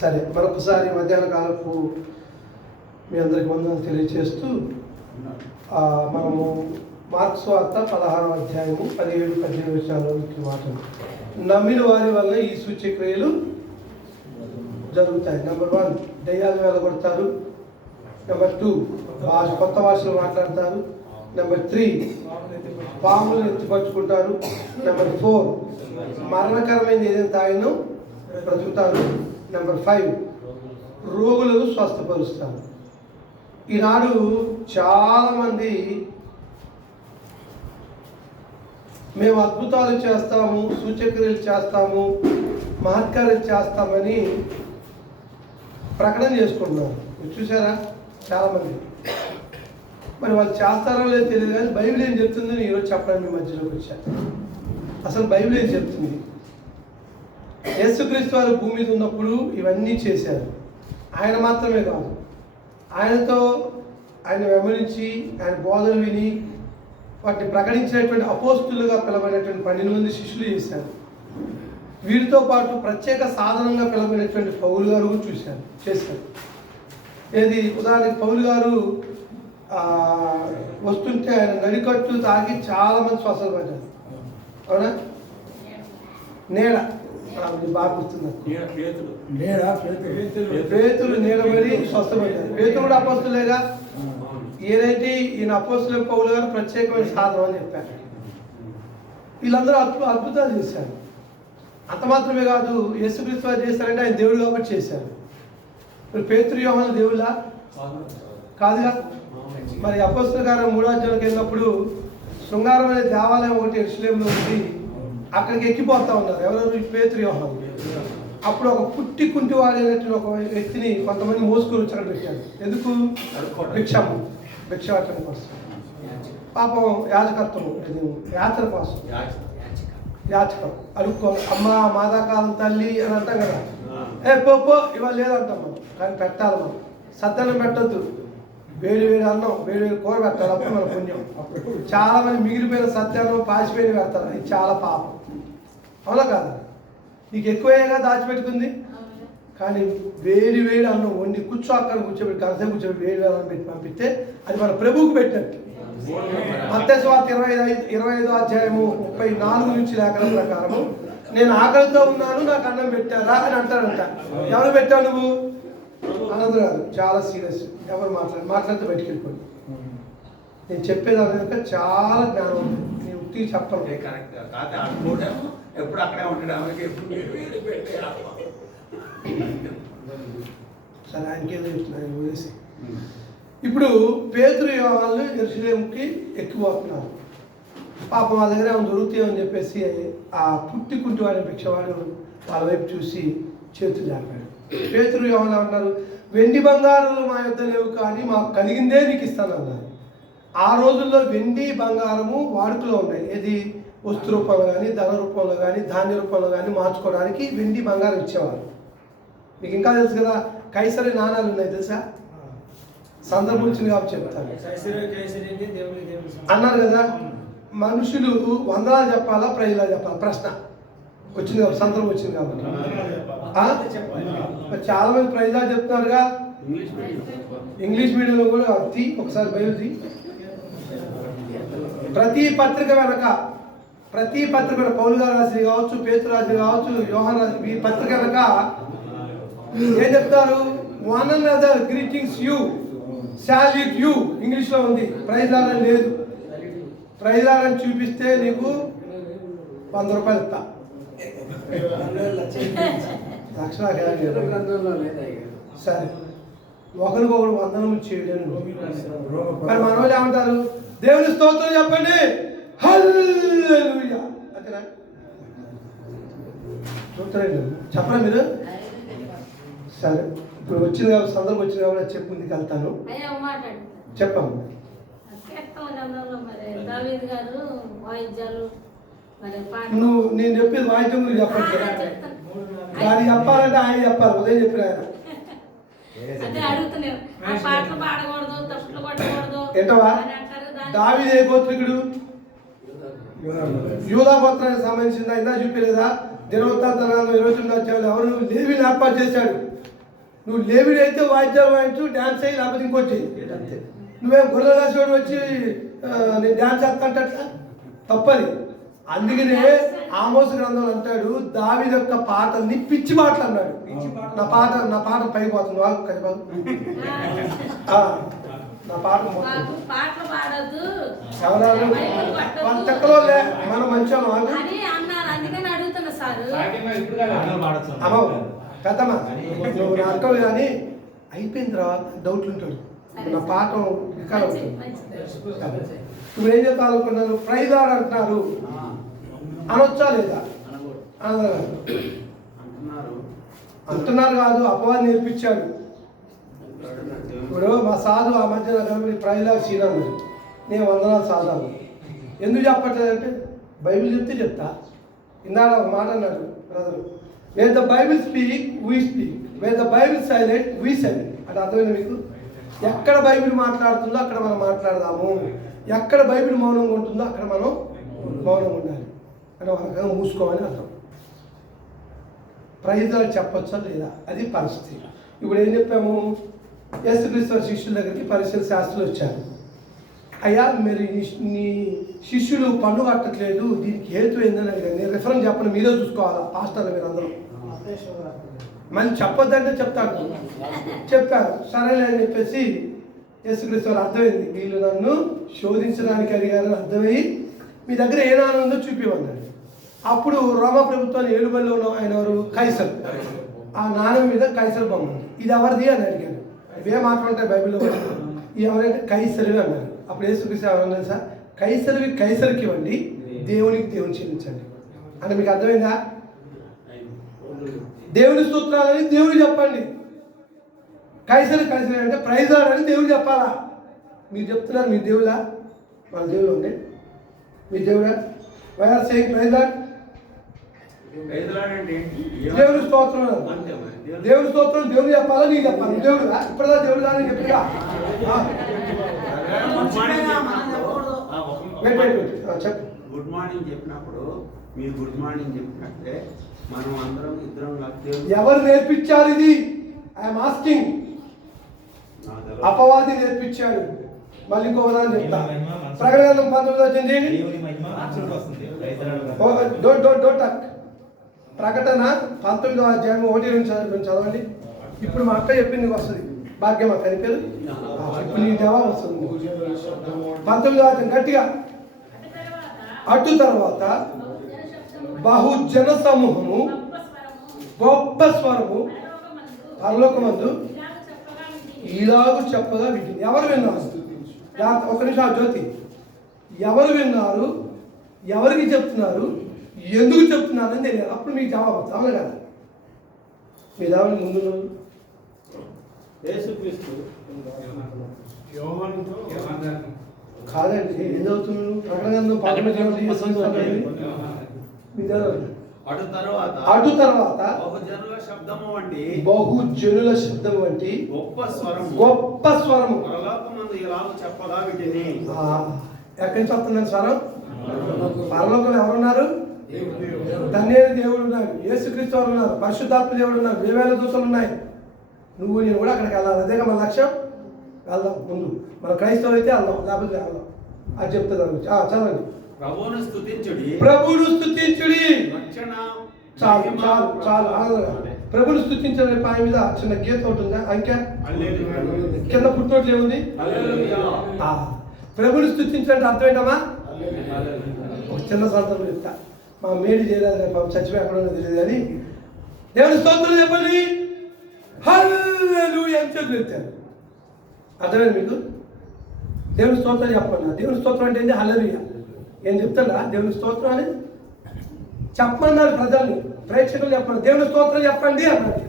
సరే, మరొకసారి మధ్యాహ్న కాలపు మీ అందరికి వందనాలు తెలియజేస్తూ మనము మార్క్స్ వార్త 16వ అధ్యాయము 17-18 వచనాల్లోకి మాటలు. నమ్మిన వారి వల్ల ఈ సూచక్రియలు జరుగుతాయి. నెంబర్ 1, దయ్యాలు వెళ్ళగొడతారు. నెంబర్ 2, కొత్త భాషలు మాట్లాడతారు. నెంబర్ 3, పాములను ఎత్తిపట్టుకుంటారు. నెంబర్ 4, మరణకరమైన ఏదైనా తాగినో బ్రతుకుతారు. నెంబర్ 5, రోగులను స్వస్థపరుస్తారు. ఈనాడు చాలామంది మేము అద్భుతాలు చేస్తాము, సూచక్రియలు చేస్తాము, మహత్కార్యాలు చేస్తామని ప్రకటన చేసుకుంటున్నారు. మీరు చూసారా చాలామంది? మరి వాళ్ళు చేస్తారో లేదో తెలియదు, కానీ బైబిల్ ఏం చెప్తుందని ఈరోజు చెప్పడానికి మీ మధ్యలోకి వచ్చాను. అసలు బైబిల్ ఏం చెప్తుంది? యేసుక్రీస్తు వారు భూమి మీద ఉన్నప్పుడు ఇవన్నీ చేశారు. ఆయన మాత్రమే కాదు, ఆయన వెంబడించి ఆయన బోధనలు విని వాటిని ప్రకటించినటువంటి అపోస్తులుగా పిలవైనటువంటి 12 మంది శిష్యులు చేశారు. వీరితో పాటు ప్రత్యేక సాధనంగా పిలవైనటువంటి పౌలు గారు చేశారు. ఏది ఉదాహరణకి పౌలు గారు వస్తుంటే ఆయన నడికట్టు తాగి చాలామంది శ్వాసలు పడ్డారు. అవునా? నీడ బాగా గుర్తున్నారు. పేతులు నీడబడి స్వస్థపడ్డారు. పేతులు కూడా అపోస్తులేగా. ఏదైతే ఈయన అపోస్తుల పౌలు గారు ప్రత్యేకమైన సాధనం అని చెప్పారు. వీళ్ళందరూ అద్భుతాలు చేశారు. అంత మాత్రమే కాదు, యేసుక్రీస్తు వారు చేశారంటే ఆయన దేవుడు కాబట్టి చేశారు. మరి పేతురు యోహాను దేవుళ్ళా? కాదుగా. మరి అపోస్తుల కార్యం 3వ అధ్యాయంకి వెళ్ళినప్పుడు శృంగారం అనే దేవాలయం ఒకటి యెరూషలేములో ఉంది. అక్కడికి ఎక్కిపోతా ఉన్నారు. ఎవరెవరు? పేతురు యోహాను. అప్పుడు ఒక పుట్టి కుంటి వాడైనటువంటి ఒక వ్యక్తిని కొంతమంది మోసుకొని వచ్చి అక్కడ పెట్టారు. ఎందుకు? భిక్షాటన కోసం. పాపం యాజకత్వము, యాత్ర కోసం, యాచకం అడుక్కో. అమ్మ మాదాకాలం తల్లి అని అంటాం కదా. పో ఇవాళ లేదంటాం మనం, కానీ పెట్టాలి. మనం సద్దన్నం పెట్టద్దు, వేడి అన్నం, వేడి కూర పెట్టాలి. అప్పుడు మన పుణ్యం. చాలా మంది మిగిలిపోయిన సత్యాన్నం పాసిపోయిన పెడతారు. అది చాలా పాపం. అవునా కాదు? నీకు ఎక్కువగా దాచిపెట్టుకుంది, కానీ వేడి అన్నం వండి అక్కడ కూర్చోబెట్టి గంటసేపు కూర్చోబెట్టి వేడి అన్నం పెట్టి పంపిస్తే అది మన ప్రభువుకు పెట్టినట్టు. మత్తయి సువార్త 25వ అధ్యాయము 34 నుంచి లేఖనం ప్రకారము, నేను ఆకలితో ఉన్నాను, నాకు అన్నం పెట్టారా అని అంటాడంట. ఎవరు పెట్టావు నువ్వు? అన్నది కాదు. చాలా సీరియస్. ఎవరు మాట్లాడితే బయటికి వెళ్ళిపోయింది. నేను చెప్పేదాని కనుక చాలా జ్ఞానం ఉంది. నేను ఉత్తి చెప్పను. ఎప్పుడు అక్కడే ఉంటాడు. సరే, ఆయనకేదో చెప్తున్నాను వదిలేసి. ఇప్పుడు పేతురు యోహాను యెరూషలేముకి ఎక్కిపోతున్నారు. పాపం వాళ్ళ దగ్గర ఏమైనా దొరుకుతాయని చెప్పేసి ఆ పుట్టి కుంటి వాడిని భిక్షవాడు వాళ్ళ వైపు చూసి చేతులు జాపాడు. పేతురు యోహాను అన్నారు, వెండి బంగారాలు మా యొద్ద లేవు, కానీ మాకు కలిగిందే నీకు ఇస్తాను అన్నారు. ఆ రోజుల్లో వెండి బంగారము వాడుకలో ఉన్నాయి. ఏది? వస్తు రూపంలో కానీ, ధన రూపంలో కానీ, ధాన్య రూపంలో కానీ మార్చుకోవడానికి వెండి బంగారం ఇచ్చేవారు. మీకు ఇంకా తెలుసు కదా, కైసరి నాణాలు ఉన్నాయి తెలుసా? సందర్భం వచ్చింది కాబట్టి చెప్తాను. అన్నారు కదా, మనుషులు వందలా చెప్పాలా, ప్రైజ్లా చెప్పాలా? ప్రశ్న వచ్చింది కాబట్టి, సందర్భం వచ్చింది కాబట్టి. చాలా మంది ప్రైజ్లా చెప్తున్నారుగా. ఇంగ్లీష్ మీడియంలో కూడా ఒకసారి బయలుది. ప్రతి పత్రిక పౌలు గారు రాసి కావచ్చు, పేతురు రాసి కావచ్చు, యోహాను రాసి, ఈ పత్రిక వెనక ఏం చెప్తారు? One another greetings you, salute you. ఇంగ్లీష్లో ఉంది. ప్రైజ్ లార్డ్ అని లేదు. ప్రైజ్ లార్డ్ అని చూపిస్తే నీకు 100 రూపాయలు ఇస్తా. సరే, ఒకరికొకరు వందనం చేయడం. మరి మన వాళ్ళు ఏమంటారు? దేవుని స్తోత్రం చెప్పండి, హల్లెలూయా అంతేనా? చూస్తారండి, చెప్పరా మీరు? సరే, ఇప్పుడు వచ్చింది కాబట్టి, సందర్భం వచ్చింది కాబట్టి చెప్పు, ముందుకు వెళ్తాను. చెప్పాము. నువ్వు నేను చెప్పేది వాయిద్యం నువ్వు చెప్పండి. దాన్ని చెప్పాలంటే ఆయన చెప్పాలి. ఉదయం చెప్పిన ఆయన ఏంటవా? దావీదు ఏ గోత్రికుడు? యూదా గోత్రానికి సంబంధించింది. ఇందా చూపలేదా? దినవృత్తాంత 29వ అధ్యాయంలో ఎవరు? లేవీని ఏర్పాటు చేశాడు. నువ్వు లేవిడి అయితే వాయిద్యాలు వాయించు, డ్యాన్స్ అయ్యి, లేకపోతే ఇంకోటి అంతే. నువ్వేం గొర్రెల రాసేవాడు వచ్చి నేను డ్యాన్స్ చేస్తాంట తప్పది. అందుకనే ఆమోసు గ్రంథం అంటాడు, దావీదు యొక్క పాటల్ని పిచ్చి పాటలు అన్నాడు. నా పాట పైకి పోతుంది, వాళ్ళు కలిపాలి నా పాట చెక్కలో మనం మంచిగా పెద్దమ్మా నువ్వు నా అంటావు కానీ అయిపోయిన తర్వాత డౌట్లు ఉంటాడు. నా పాట ఇప్పుడు ఏం చెప్పాలనుకున్నాను, ప్రైజ్ ఆడు అంటున్నారు అనొచ్చా లేదా? అంటున్నారు కాదు, అపవాది నేర్పించాడు. ఇప్పుడు మా సాధు ఆ మధ్య ప్రైజ్లాగా సీన్ అన్నది, నేను వందనాలు సాధాను. ఎందుకు చెప్పట్లేదంటే బైబిల్ చెప్తే చెప్తా. ఇందాక ఒక మాట అన్నాడు brother, wear the Bible speak we speak, wear the Bible silent we silent. అంటే అర్థమైంది మీకు? ఎక్కడ బైబిల్ మాట్లాడుతుందో అక్కడ మనం మాట్లాడదాము, ఎక్కడ బైబిల్ మౌనంగా ఉంటుందో అక్కడ మనం మౌనంగా ఉండాలి. అంటే ఒక మూసుకోమని అర్థం. ప్రైజ్లాగా చెప్పొచ్చా లేదా అది పరిస్థితి. ఇప్పుడు ఏం చెప్పాము, యేసుక్రీస్తు శిష్యుల దగ్గరికి పరిశీలన శాస్త్రులు వచ్చారు. అయ్యా మీరు నీ శిష్యులు పన్ను కట్టట్లేదు, దీనికి హేతు ఏందని అడిగారు. నేను రిఫరెన్స్ చెప్పను, మీరే చూసుకోవాలా పాస్టర్లు మీరు అందరూ. మళ్ళీ చెప్పొద్దంటే చెప్తాడు. చెప్పారు, సరేలే అని చెప్పేసి యేసుక్రీస్తు అర్థమైంది, వీళ్ళు నన్ను శోధించడానికి అడిగారని అర్థమయ్యి మీ దగ్గర ఏ నాణం ఉందో చూపిమన్నాడు. అప్పుడు రోమా ప్రభుత్వాన్ని ఏలుబడిలో ఉన్న ఆయన ఎవరు, కైసర్. ఆ నాణం మీద కైసర్ బొమ్మ ఉంది. ఇది ఎవరిది అని అడిగారు. ఇవే మాట్లాడుతాయి బైబిల్లో. ఇది ఎవరైతే కైసరివి అన్నారు. అప్పుడు యేసుక్రీస్తు ఎవరన్నారు సార్, కైసరివి కైసరికి ఇవ్వండి, దేవునికి దేవుని చెల్లించండి అంటే మీకు అర్థమైందా? దేవుని స్తోత్రాలని దేవుడు చెప్పండి, కైసరి కైసరి అంటే ప్రైజ్ అని దేవుడు చెప్పాలా? మీరు చెప్తున్నారు మీ దేవుడా? మన దేవుడు ఉంది మీ దేవుడా? వైఆర్ సేయింగ్ ప్రైజ్ లార్డ్, దేవుని స్తోత్రం. దేవుని స్తోత్రం దేవుడు చెప్పాలా నీకు చెప్పాలి? దేవుడుగా ఇప్పుడుదా దేవుడు కానీ చెప్పుగా చెప్పు. గుడ్ మార్నింగ్ చెప్పినప్పుడు మీరు గుడ్ మార్నింగ్ చెప్పినట్లే మనం అందరం ఇద్దరం ఎవరు నేర్పించారు ఇది? I'm asking. అపవాది నేర్పించాడు. మళ్ళీ ఇంకో ఉదాహరణ చెప్తా. ప్రకటన 19 వచ్చింది. డోంట్ టక్. ప్రకటన 19వ అధ్యాయం 1 చదవండి. ఇప్పుడు మా అక్క చెప్పింది వస్తుంది. భాగ్యం అక్క పేరు. ఇప్పుడు నీ జవాబు వస్తుంది. 19వ అధ్యాయం గట్టిగా. అటు తర్వాత బహుజన సమూహము గొప్ప స్వరము పరలోకమందు ఇలాగు చెప్పగా వింటుంది. ఎవరు విన్నారు? ఒక నిమిషం ఆ జ్యోతి. ఎవరు విన్నారు, ఎవరికి చెప్తున్నారు, ఎందుకు చెప్తున్నారు అని తెలియదు. అప్పుడు మీకు జవాబు వస్తుంది. అవును కదా? మీ జవాబు ముందు కాదండి, ఏం చదువుతున్నాను? అటు తర్వాత బహుజనుల శబ్దం వంటి గొప్ప స్వరము. ఎక్కడి నుంచి వస్తుందని స్వరం? పరలోకంలో ఎవరున్నారు? తండ్రి దేవుడు ఉన్నాడు, యేసుక్రీస్తు వారు ఉన్నారు, పరిశుద్ధాత్మ దేవుడు ఉన్నారు, 1000 దూతలు ఉన్నాయి. నువ్వు నేను కూడా అక్కడికి వెళ్ళాలి. అదేగా మన లక్ష్యం. వెళ్దాం ముందు. మన క్రైస్తవులు అయితే వెళ్దాం, లేకపోతే వెళ్దాం. అది చెప్తుంది. చదవండి. ప్రభువును స్తుతించుడి. చాలు చాలు చాలు. ప్రభుని స్తుతించే పాయ మీద చిన్న గీత ఒకటి ఉందా? అంకె కింద పుట్టినట్లు ఏముంది? ప్రభుని స్తుతించాలంటే అర్థం ఏంటమ్మా? ఒక చిన్న సందర్భం చెప్తా. మా మేడి చేయలేదు, చచ్చిపోయి ఎక్కడ ఉన్నది తెలియదు కానీ దేవుని స్తోత్రం చెప్పండి, హల్లెలూయా అని చెప్తారు. అర్థమైంది మీకు? దేవుని స్తోత్రం చెప్పండి. దేవుని స్తోత్రం అంటే ఏంటి? హల్లెలూయా. ఏం చెప్తాడా? దేవుని స్తోత్రం అని చెప్పమన్నారు ప్రజల్ని, ప్రేక్షకులు చెప్పండి, దేవుని స్తోత్రం చెప్పండి అన్నారు.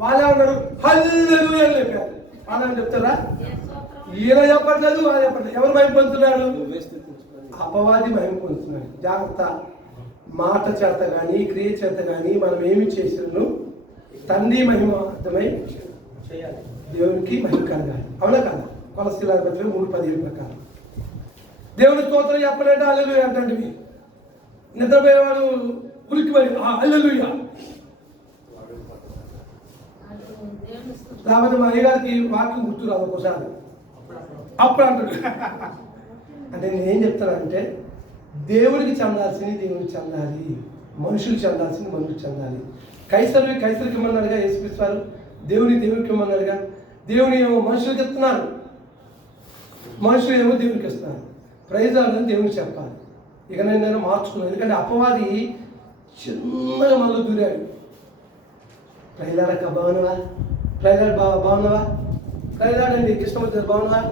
వాళ్ళే ఉన్నారు హల్లెలూయా అని చెప్పారు. వాళ్ళని చెప్తారా? ఈయన చెప్పట్లేదు, వాళ్ళు చెప్పట్లేదు. ఎవరు మహిమ పొందుతున్నారు? అపవాది మహిమ పొందుతున్నాడు. జాగ్రత్త. మాట చేత కానీ క్రియ చేత కానీ మనం ఏమి చేసినను తండ్రి మహిమ అర్థమై చేయాలి, దేవునికి మహిమ కలగాలి. అవునా కదా? కొలస్సీల 3:15 ప్రకారం దేవుని స్తోత్రం చెప్పలేంటే హల్లెలూయా అంటే నిద్రపోయేవాడు ఉలిక్కి పడి హల్లెలూయా. లేకపోతే మా అయ్యగారికి వాక్యం గుర్తు రాదు ఒకసారి, అప్పుడు అంటాడు. అంటే నేనేం చెప్తానంటే దేవుడికి చెందాల్సింది దేవుడికి చెందాలి, మనుషులు చెందాల్సింది మనుషులు చెందాలి. కైసరికి ఇమ్మన్నాడుగా యేసుక్రీస్తు, దేవునికి ఇమ్మన్నాడుగా. దేవుని ఏమో మనుషులకు ఇస్తున్నారు, మనుషులు ఏమో దేవునికి ఇస్తున్నారు. ప్రైజ్ అని దేవునికి చెప్పాలి. ఇక నేను మార్చుకున్నాను, ఎందుకంటే అపవాది చిన్నగా మళ్ళీ దూరాడు. ప్రైలాడక్క బాగున్నావా, బాగున్నావా, ప్రైలాడండి కృష్ణమూర్తి బాగున్నావా.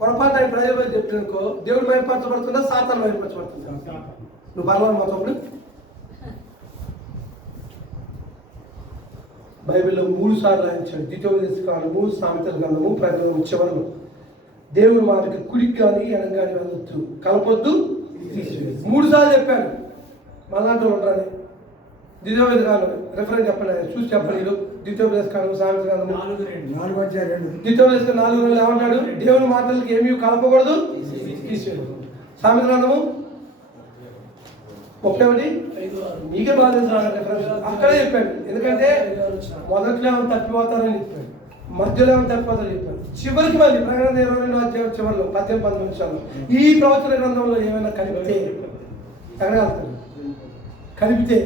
పొరపాటు ఆయన ప్రజల చెప్తానుకో, దేవుడు భయపరచబడుతుందా సాతాను భయపరచబడుతుందా? నువ్వు పర్వాలేదు మొత్తం. బైబిల్లో 3 సార్లు రాయించాడు, ద్వితీయోపదేశకాండం 3, సామెతల గ్రంథము, ప్రకటన చివరలో. దేవుడి మాటకి కుడికి కానీ ఎడం కానీ వెళ్ళొద్దు, కలపొద్దు, తీసివేయద్దు 3 సార్లు చెప్పాడు. మళ్ళాంటి ఉంటారని ద్వితీయోపదేశకాండం రెఫరెన్స్ చెప్పండి, చూసి చెప్పండి. ద్వితీయోపదేశకాండం, సామెతల గ్రంథము 4:2. ద్వితీయోపదేశకాండం 4:2 ఏమన్నాడు? దేవుని మాటలకి ఏమీ కలపకూడదు, తీసివేయకూడదు. సామెతల గ్రంథము 31 నీకే బాగా తెలుసు రెఫరెన్స్, అక్కడే చెప్పాడు. ఎందుకంటే మొదట్లో ఏమైనా తప్పిపోతారని చెప్పాడు, మధ్యలో ఏమైనా తప్పిపోతారని చెప్పాడు, చివరికి మళ్ళీ ప్రకటన 22వ అధ్యాయం చివరిలో 18-19 నిమిషాల్లో ఈ ప్రవచన గ్రంథంలో ఏమైనా కలిపితే ఎక్కడ వెళ్తాడు? కలిపితే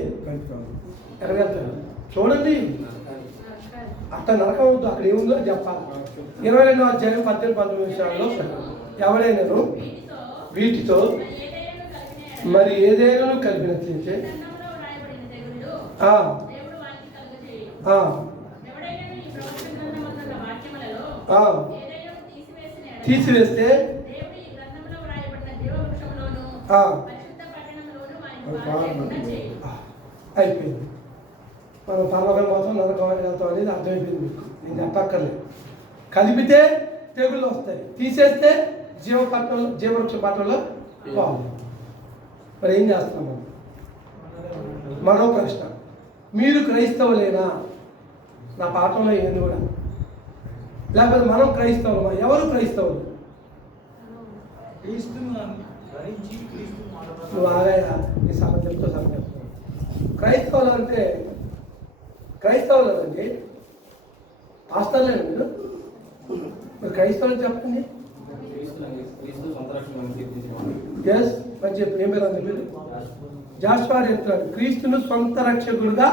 ఎక్కడ వెళ్తాడు? చూడండి, అట్లా నరకం అవుతుంది. అక్కడ ఏముందో చెప్పాలి. 22వ అధ్యాయం 18-19 నిమిషాల్లో ఎవడైనా వీటితో మరి ఏదైనా కలిపినట్లయితే తీసివేస్తే అయిపోయింది. మనం పర్వకం కోసం నరకం వెళ్తాం అనేది అర్థమైపోయింది మీకు, నేను చెప్పక్కర్లేదు. కలిపితే తెగుళ్ళు వస్తాయి, తీసేస్తే జీవవృక్ష పట్టణంలో బాగుంది. మరి ఏం చేస్తాం మనం? మరో ప్రశ్న, మీరు క్రైస్తవులేనా? నా పాఠంలో ఏంది కూడా, లేకపోతే మనం క్రైస్తవులమా? ఎవరు క్రైస్తవులు? నువ్వు ఆగాయా, నీ సగం చెప్తా సగం చెప్తాను. క్రైస్తవులు అంటే క్రైస్తవులు అండి, పాస్టర్లేనా మీరు? మీరు క్రైస్తవులు చెప్పండి. ఎస్ అని చెప్పి ఏం పేరు అంది మీరు? జాషువా చెప్తున్నాడు, క్రీస్తును సొంత రక్షకుడుగా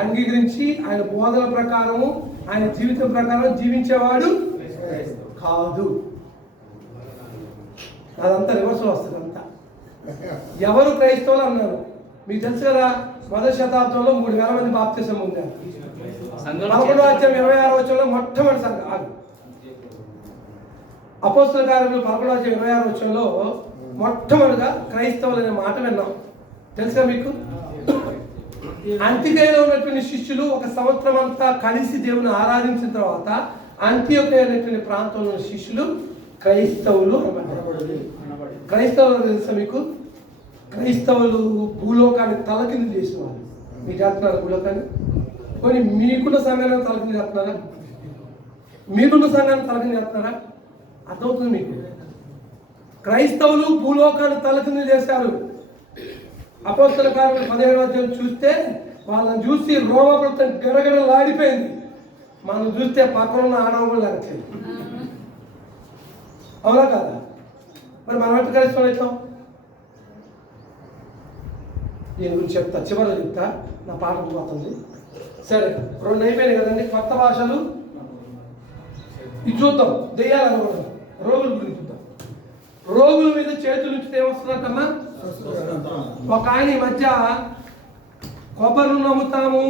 అంగీకరించి ఆయన బోధన ప్రకారము ఆయన జీవితం ప్రకారం జీవించేవాడు కాదు. అదంతా రివర్స్లో వస్తుంది అంతా. ఎవరు క్రైస్తవులు అన్నారు? మీకు తెలుసు కదా, మొదటి శతాబ్దంలో 3,000 మంది బాప్తిసం పొందారు. 11వ అధ్యాయం 26వ వచనంలో మొట్టమొదటి సంఘం. అపోస్తల కార్యములు 11వ అధ్యాయం 26వ వచనంలో మొట్టమొదటిగా క్రైస్తవులు అనే మాట విన్నాం. తెలుసా మీకు? అంత్యొకయలో ఉన్నటువంటి శిష్యులు 1 సంవత్సరం అంతా కలిసి దేవుని ఆరాధించిన తర్వాత అంత్యొకయ అనేటువంటి ప్రాంతంలో ఉన్న శిష్యులు క్రైస్తవులు అనబడ్డారు. క్రైస్తవులు తెలుసా మీకు? క్రైస్తవులు భూలోకాన్ని తలకింది చేసిన వాళ్ళు. మీకు చేస్తున్నారు భూలోకాన్ని? కొన్ని మీకున్న సంఘాన్ని తలకింది చేస్తున్నారా? మీకున్న సంఘాన్ని తలకింది చేస్తున్నారా? అర్థమవుతుంది మీకు? క్రైస్తవులు భూలోకాన్ని తలకింది చేశారు. అపోస్తల కార్యములు 17వ అధ్యాయం చూస్తే వాళ్ళని చూసి రోమప్రతం గడగడలాడిపోయింది. మనం చూస్తే పక్కన ఉన్న ఆడవాళ్ళు లేకపోతే, అవునా కదా? మరి మనం ఎట్లా క్రైస్తవులు అవుతాం? దీని గురించి చెప్తా, చివరిలో చెప్తా, నా పాఠం పోతుంది. సరే, 2 అయిపోయినాయి కదండి. కొత్త భాషలు ఇది చూద్దాం. దెయ్యాలనుకుంటాం, రోగుల గురించి చూద్దాం. రోగుల మీద చేతులు ఉంచితే ఏమొస్తుందమ్మా? ఒక ఆయన ఈ మధ్య కొబ్బరిని అమ్ముతాము,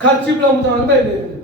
ఖర్చులు అమ్ముతామని బయలుదేరింది.